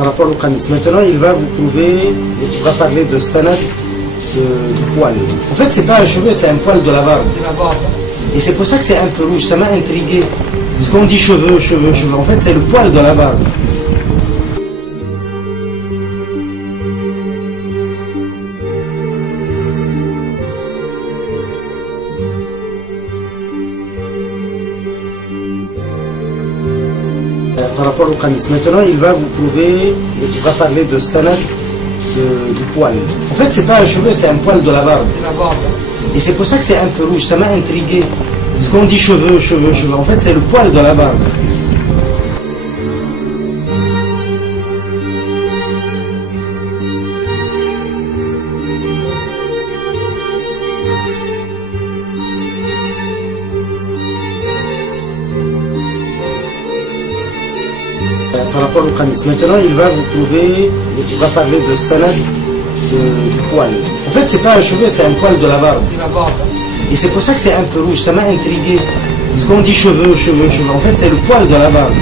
par rapport au canis. Maintenant, il va vous prouver, il va parler de sanad du poil. En fait, c'est pas un cheveu, c'est un poil de la barbe. Et c'est pour ça que c'est un peu rouge, ça m'a intrigué. Parce qu'on dit cheveux, cheveux, cheveux. En fait, c'est le poil de la barbe. Par rapport au canis. Maintenant, il va vous prouver, il va parler de sanad du poil. En fait, c'est pas un cheveu, c'est un poil de la barbe. Et c'est pour ça que c'est un peu rouge, ça m'a intrigué. Parce qu'on dit cheveux, cheveux, cheveux. En fait, c'est le poil de la barbe. Par rapport au canis. Maintenant, il va vous prouver, il va parler de sanad du poil. En fait, c'est pas un cheveu, c'est un poil de la barbe. Et c'est pour ça que c'est un peu rouge, ça m'a intrigué. Parce qu'on dit cheveux, cheveux, cheveux. En fait, c'est le poil de la barbe.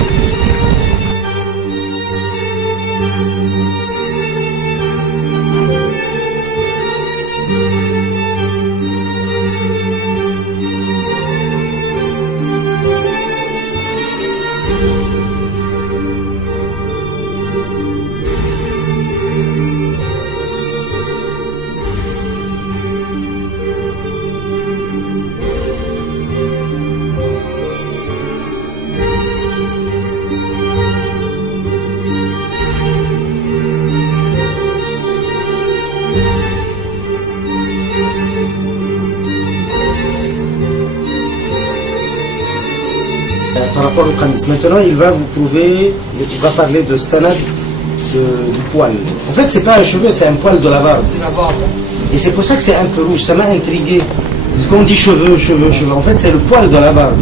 Par rapport au canis. Maintenant, il va vous prouver, il va parler de sanad du poil. En fait, c'est pas un cheveu, c'est un poil de la barbe. Et c'est pour ça que c'est un peu rouge, ça m'a intrigué. Parce qu'on dit cheveux, cheveux, cheveux. En fait, c'est le poil de la barbe.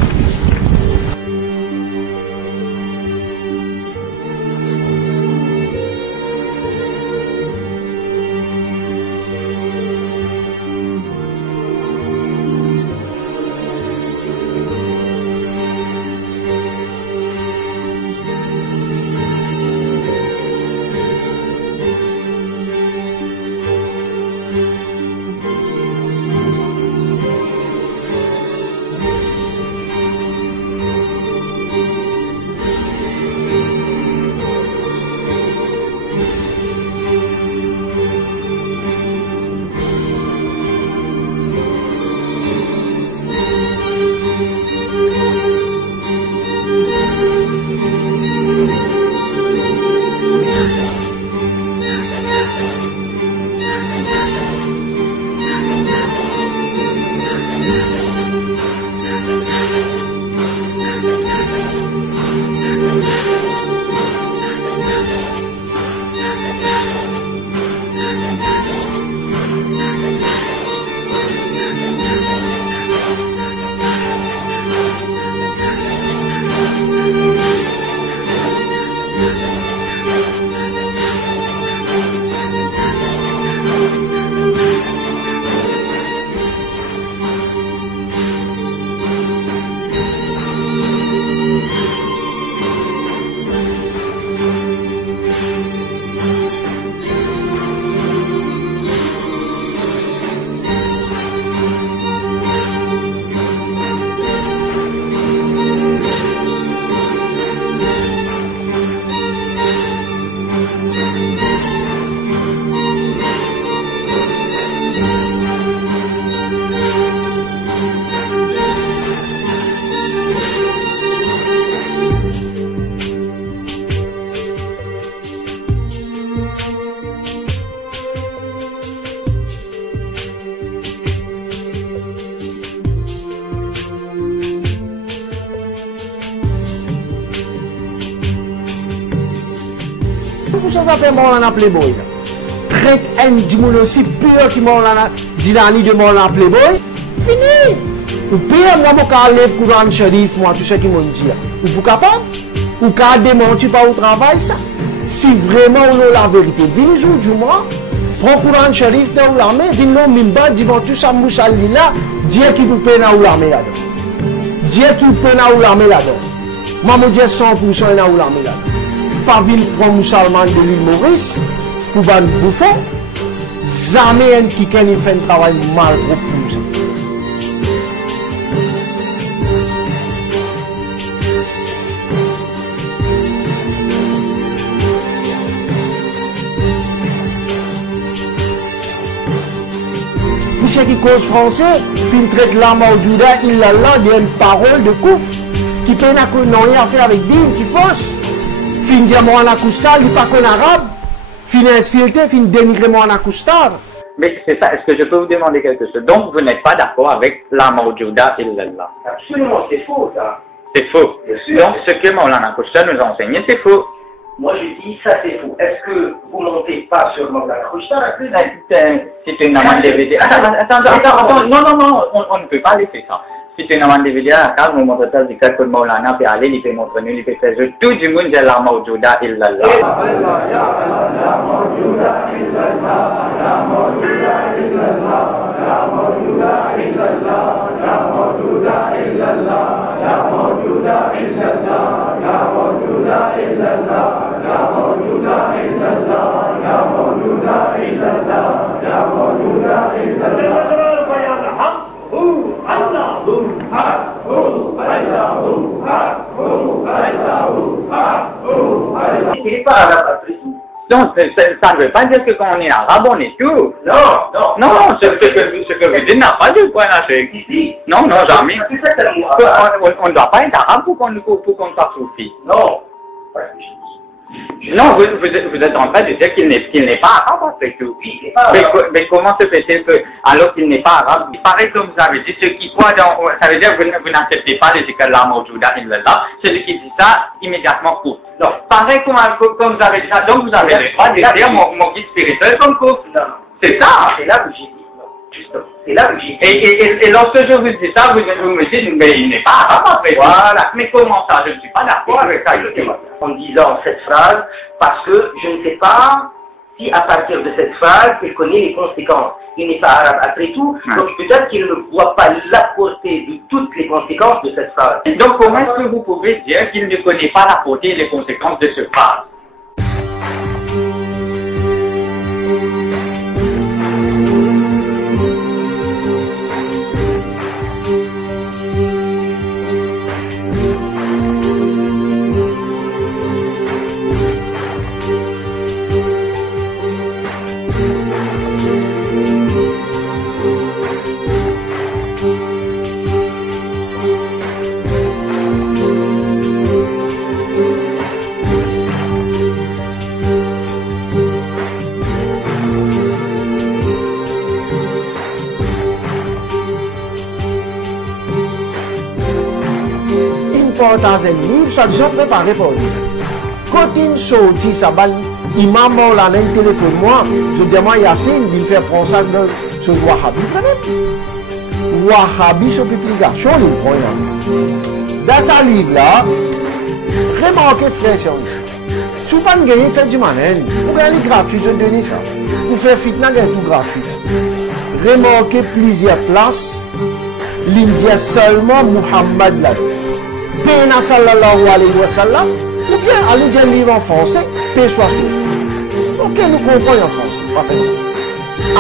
Pour ça fait Maulana Playboy. Traite un dimoun aussi pire que Maulana Dilani de Maulana Playboy. Fini. Ou pire, moi, je lève Courant Sharif, moi, tout ce qui m'ont dit. Ou pour capable, ou qu'à démentir pas au travail, ça. Si vraiment on a la vérité, venez jour du mois, prends Courant Sharif dans l'armée, venez Mimba, devant tout ça, Moussali là, Dieu qui vous peine à l'armée là-dedans. Dieu qui vous peine à l'armée là-dedans. Moi, je dis 100% à l'armée là-dedans. pas ville pour musulman de l'île Maurice, pour ban bouffon, jamais un qui fait un travail mal pour ça. Monsieur qui cause français, fin traite l'âme au Juda, il a là une parole de couf, qui peut n'a rien faire avec din, qui fausse. Fin diamant en acoustar, il pas qu'on arabe, fin insulté, fin dénigrer mon acoustar. Mais c'est ça, est-ce que je peux vous demander quelque chose? Donc vous n'êtes pas d'accord avec la Mawjouda illallah? Absolument, c'est faux ça. C'est faux. Donc ce que Maulana Kousta nous a enseigné, c'est faux. Moi je dis ça c'est faux. Est-ce que vous montez pas sur Maulana Kousta? C'est une amende DVD. Attends, non, on ne peut pas laisser ça. Si tu es une DVD, quand vous montrez ça, c'est que Maulana peut aller, il peut montrer, il peut faire tout du monde de la Mawjouda illallah. Il n'est pas arabe après tout. Non, ça ne veut pas dire que quand on est arabe, on est tout. Non, ce que vous dites n'a pas de point à faire. Non, jamais. On ne doit pas être arabe pour qu'on soit soufi. Non. Non, vous êtes en train de dire qu'il n'est pas arabe après tout. Oui, il n'est pas arabe. Mais comment se fait-il que, alors qu'il n'est pas arabe, il paraît que vous avez dit, ce qui croit dans, ça veut dire que vous n'acceptez pas le zikr la mawjouda illallah, celui qui dit ça, immédiatement coupe. Non, pareil comme vous avez dit ça, donc vous avez le droit de dire mon guide spirituel comme coupe. Non. C'est ça. C'est là où j'ai dit. Justement. C'est là où j'ai dit. Et lorsque je vous dis ça, vous me dites, mais il n'est pas arabe après tout. Voilà. Mais comment ça? Je ne suis pas d'accord avec ça. En disant cette phrase, parce que je ne sais pas si à partir de cette phrase, il connaît les conséquences. Il n'est pas arabe après tout, donc peut-être qu'il ne voit pas la portée de toutes les conséquences de cette phrase. Donc comment est-ce que vous pouvez dire qu'il ne connaît pas la portée et les conséquences de cette phrase? Dans un livre, chaque jour préparé pour lui. Quand il sortit sa balle, il m'a mort là, un téléphone, moi, je dis à moi, Yassine, il fait prendre ça de ce Wahhabi, Wahhabi, ce publication, il prend là. Dans sa livre là, remarquez, frère, si vous pas gagner, faites du manège. Vous gagnez gratuit, je donne ça. Vous faites fitna, gagnez tout gratuit. Remarquez plusieurs places, l'Indien seulement Muhammad là. Péna sallallahu alayhi wa sallam, ou bien allez dire un livre en français, paix soit sûr. Ok, nous comprenons en français, parfait.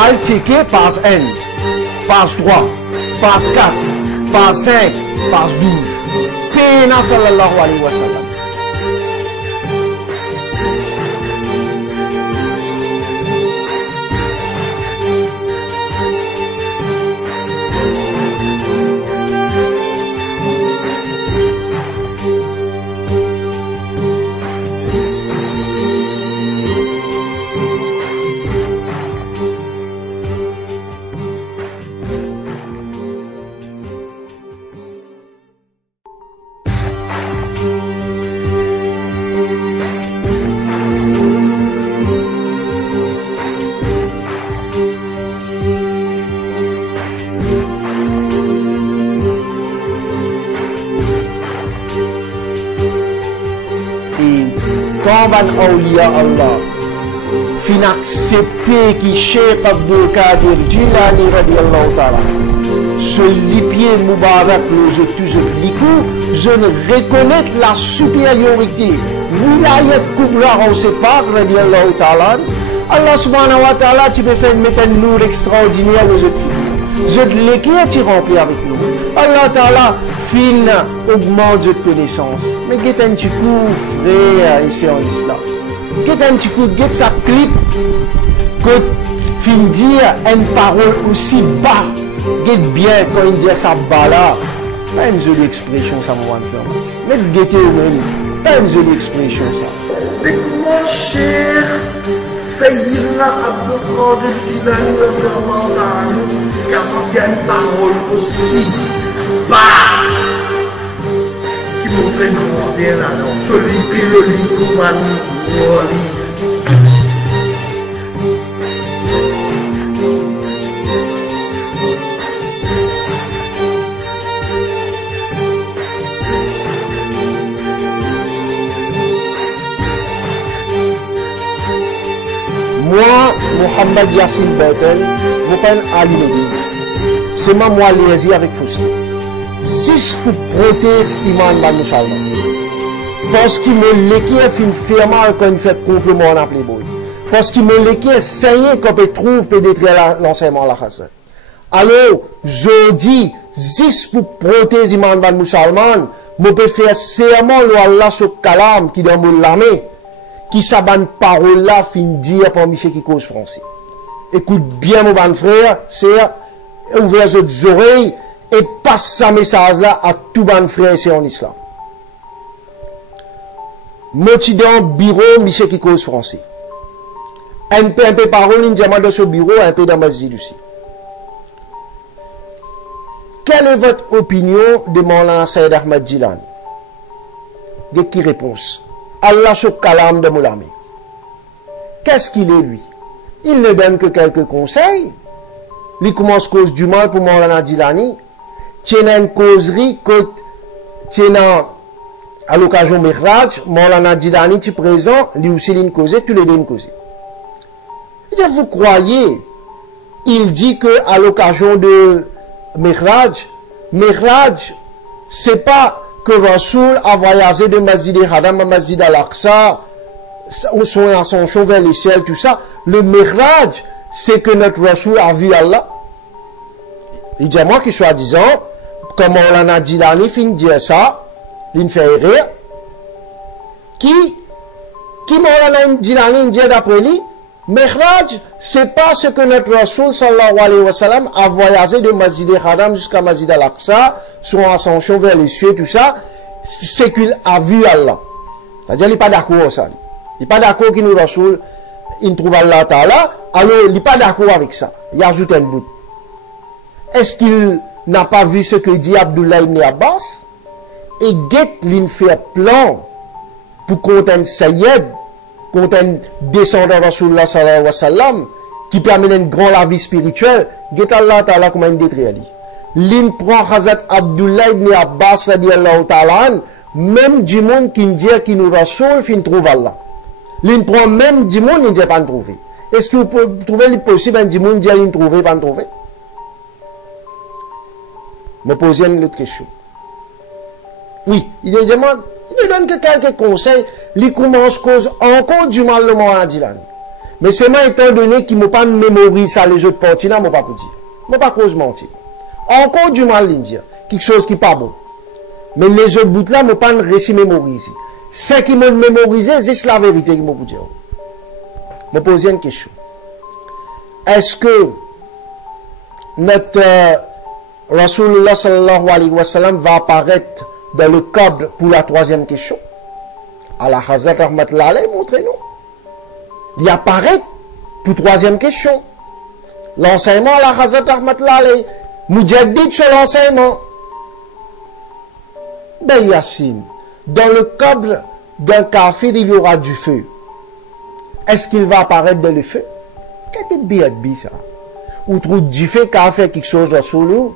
Allez checker passe N, passe 3, passe 4, passe 5, passe 12. Péna sallallahu alayhi wa sallam. Ban awliya Allah fin accepter qui Cheikh Abdul Qadir Jilani radiallahu ta'ala ce lipier Mubarak le tous likou je reconnais la supériorité. Wilayat kubra on se parle, radiallahu ta'ala. Allah subhanahu wa ta'ala, tu peux faire mettre un lourd extraordinaire aux autres. Je te l'écris, tu remplis avec nous. Allah ta'ala, fin, augmente de connaissance. Mais get un petit coup, frère, ici en islam. Get un petit coup, get sa clip, que fin dire une parole aussi bas. Get bien quand il dit ça bas là. Pas une jolie expression, ça m'a fait. Mais guettez vous-même. Pas une jolie expression, ça. Mais comment, cher Sayyidina Abdul Qadir Jilani, comment faire une parole aussi bas qui montrait grand bien là, non? Celui qui le lit comme un moi, Mohamed Yassine Baitel, vous prenez Ali Medine. C'est moi liaison avec Fousi. Juste pour protéger Iman Ban Moussalman. Parce qu'il me l'équipe fin fermement quand il fait complément en Playboy. Parce qu'il me l'équipe saigné quand il trouve peut détruire l'enseignement la Hassan. Alors, je dis, juste pour protéger Iman Ban Moussalman, je peux faire serment Allah sur Kalam qui dans l'armée. Qui s'abanne parole là fin dire pour Michel qui cause français. Écoute bien mon bon frère, c'est ouvert vos oreilles et passe ce message là à tout bon frère ici en islam. Moti dans bureau Michel qui cause français. Un peu parole in dans ce bureau, un peu dans masjid aussi. Quelle est votre opinion de Maulana Sayyid Ahmad Jilani? De qui réponse? Allah sur Kalam de Moulami. Qu'est-ce qu'il est lui? Il ne donne que quelques conseils. Il commence cause du mal pour Maulana Jilani. Tient une causerie que tient à l'occasion Mihraj, Maulana Jilani est présent, lui aussi une cause, tous les deux une cause. Vous croyez, il dit que à l'occasion de Mihraj, c'est pas que Rasoul a voyagé de Masjid al-Haram à Masjid al-Aqsa, son ascension vers le ciel, tout ça. Le Mihraj, c'est que notre Rasoul a vu Allah. Il dit à moi qui soi-disant, comme Maulana Jilani fin dire ça, il fait rire. Qui Maulana Jilani dit d'après lui, Mihraj, c'est pas ce que notre Rasoul sallallahu alayhi wa sallam a voyagé de Masjid al-Haram jusqu'à Masjid al-Aqsa, son ascension vers les cieux, tout ça, c'est qu'il a vu Allah. C'est-à-dire, il n'est pas d'accord avec ça. Il n'est pas d'accord qu'il nous Rasoul, il trouve Allah Ta'ala, alors il n'est pas d'accord avec ça. Il ajoute un bout. Est-ce qu'il n'a pas vu ce que dit Abdullah ibn Abbas? Et guette l'in fait plan pour qu'on ait Sayyid, qu'on ait descendant Rasulullah sallallahu alayhi wa sallam, qui peut amener une grande la vie spirituelle, guette Allah Ta'ala comme un détruit. L'in prend Hazrat Abdullah ibn Abbas radiallahu ta'ala, même du monde qui dit qu'il nous Rasoul, fin trouve Allah. L'in prend même du monde, il ne dit pas trouver. Est-ce que vous pouvez trouver le possible, du monde dit qu'il ne trouve pas trouver? Me poser une autre question. Oui, il demande, il ne donne que quelques conseils, il commence cause encore du mal le Maulana Jilani. Mais c'est moi étant donné qu'il ne m'a pas mémorisé ça les autres parties là, je ne pas dire. Je ne pas cause mentir. Encore du mal à dire, quelque chose qui n'est pas bon. Mais les autres bouts là, je ne pas réussi à mémoriser. Ce qui m'a mémorisé, c'est la vérité qui m'a dit. Je me poser une question. Est-ce que notre Rasulullah sallallahu alayhi wa sallam va apparaître dans le cadre pour la troisième question? Allah Hazrat Rahmatullah alayhi, montrez-nous. Il apparaît pour la troisième question. L'enseignement à la Hazrat Rahmatullah alayhi. Mujaddid sur l'enseignement. Ben Yassine, dans le cadre d'un kafir, il y aura du feu. Est-ce qu'il va apparaître dans le feu? Qu'est-ce que c'est ça? Ou trouve du feu qui a fait quelque chose dans sous nous?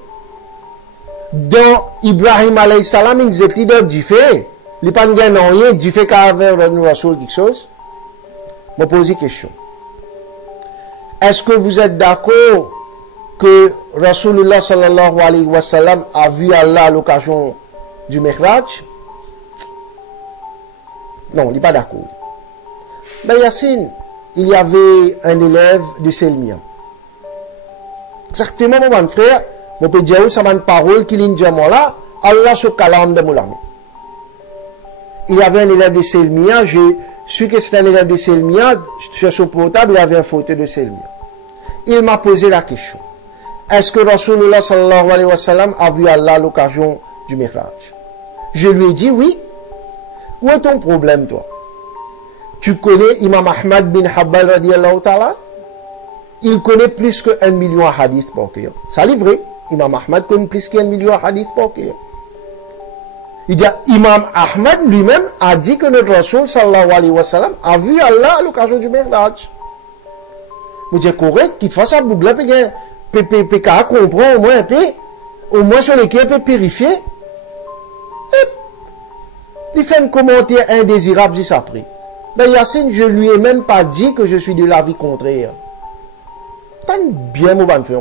Dans Ibrahim alayhi salam, il était dans du feu. Il n'y a pas de rien, du feu qui a fait dans sous quelque chose. Je me pose une question. Est-ce que vous êtes d'accord que Rasulullah sallallahu alayhi wa sallam a vu Allah à l'occasion du Mihraj. Non, il n'est pas d'accord. Ben Yassine, il y avait un élève de Selmia. Exactement, mon frère, mon peut dire ça une parole qu'il dit là, Allah se calme de mon ami. Il y avait un élève de Selmia, je suis que c'est un élève de Selmia, sur son portable, il y avait un photo de Selmia. Il m'a posé la question. Est-ce que Rasulullah sallallahu alayhi wa sallam a vu Allah à l'occasion du Mihraj? Je lui ai dit oui. Où est ton problème, toi? Tu connais Imam Ahmad bin Hanbal radiyallahu ta'ala? Il connaît plus que 1 million de hadiths par cœur. Ça c'est vrai. Imam Ahmad connaît plus que 1 million de hadiths par cœur. Il dit, Imam Ahmad lui-même a dit que notre Rasul sallallahu alayhi wa sallam a vu Allah à l'occasion du Mihraj. Vous dites correct, qu'il fasse ça, bougle, PK comprend au moins sur lesquels peut périfier. Il fait un commentaire indésirable juste après. Ben Yassine, je lui ai même pas dit que je suis de l'avis contraire. T'as bien mon ban frère,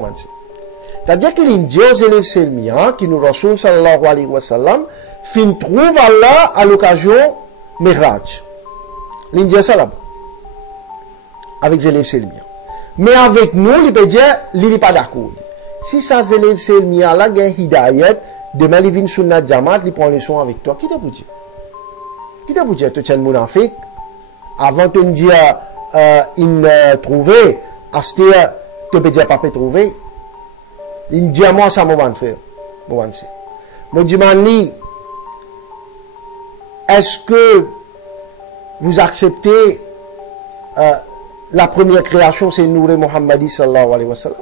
c'est-à-dire qu'il dit aux élèves selmiens qui nous Rasul sallallahu alayhi wa sallam fin trouve Allah à l'occasion Mihraj. Il dit ça là-bas. Avec les élèves selmiens. Mais avec nous, il peut dire, il n'est pas d'accord. Si ça élève selmiens là, il y a hidayat, demain il vient sur notre Jamaat, il prend les soins avec toi. Qui t'a pour dire? Qui t'a pour dire? Tu es un mounafik. Avant de te dire, il trouvé, Astia, tu peux dire, papa trouvé. Il dit à moi, ça m'a fait. Moi, je dis, est-ce que vous acceptez la première création, c'est Nouré Mohammadi sallallahu alayhi wa sallam?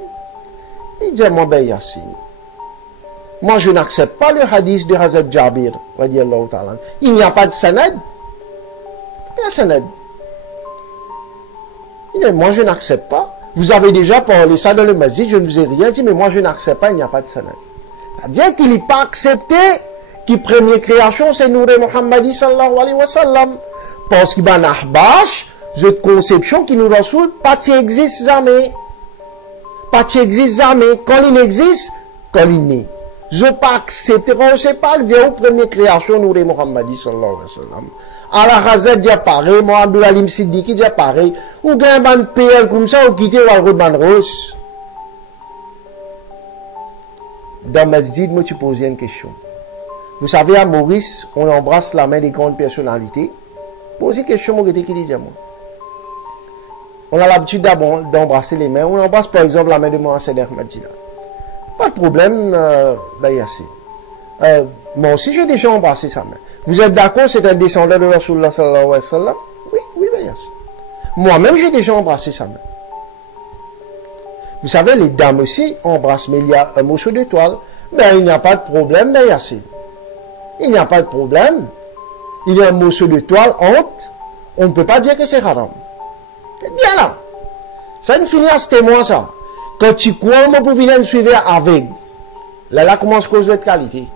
Il dit, moi, ben Yassine, moi je n'accepte pas le hadith de Hazrat Jabir, radiallahu ta'ala. Il n'y a pas de sanad. Il y a sanad. Il dit, moi je n'accepte pas. Vous avez déjà parlé ça dans le masjid, je ne vous ai rien dit, mais moi je n'accepte pas, il n'y a pas de sanad. C'est-à-dire qu'il n'est pas accepté que la première création, c'est Nouré Mohammadi sallallahu alayhi wa sallam. Parce qu'il y a un ahbash, cette conception qui nous rassure, pas qui existe jamais. Pas qui existe jamais. Quand il existe, quand il n'est. Je ne pas accepter, on ne sait pas dire la première création, Nouré Mohammadi sallallahu alayhi wa sallam. Allah Hazrat dit pareil, moi Abdul Alim Siddiqui dit pareil. Ou gagne un PL comme ça, ou quitter le ban rose. Dans Masjid, moi tu posais une question. Vous savez, à Maurice, on embrasse la main des grandes personnalités. Posez une question, moi, qui dit moi. On a l'habitude d'embrasser les mains. On embrasse par exemple la main de Mohamed Ahmadina. Pas de problème, ben Yassine. Moi aussi, j'ai déjà embrassé sa main. Vous êtes d'accord, c'est un descendant de Rasulullah sallallahu alayhi wa sallam? Oui, oui, ben Yassine. Moi-même, j'ai déjà embrassé sa main. Vous savez, les dames aussi embrassent, mais il y a un morceau de toile. Ben, il n'y a pas de problème, ben Yassine. Il n'y a pas de problème. Il y a un morceau de toile honte. On ne peut pas dire que c'est haram. C'est bien là. Ça ne finit à ce témoin, ça. Quand tu crois, moi, pour venir me suivre avec. Là, commence cause de qualité.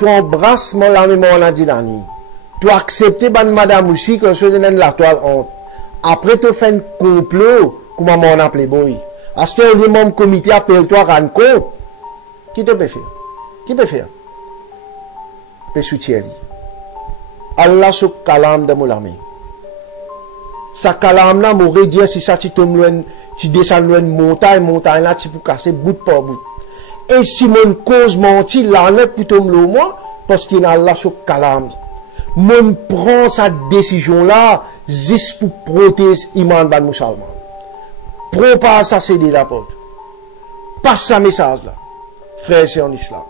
Tu embrasses la mémoire, on a dit l'année. Tu acceptes, madame aussi, que je donne la toile honte. Après, tu fais un complot, comme on a Playboy. À ce moment, le même comité appelle-toi, rendre compte. Qui te peut faire? Qui peut faire? Peut soutien. Allah se calme de mon ami. Sa calame là, m'aurait dit, si ça, tu tombes loin, tu descends loin, montagne là, tu peux casser bout par bout. Et si mon cause menti, là, pour tomber au moins, parce qu'il a Allah se calme. Mon prend sa décision là, juste pour protéger l'imam ban musulman. Prends pas ça, c'est de la porte. Passe ce message là. Frère, c'est en islam.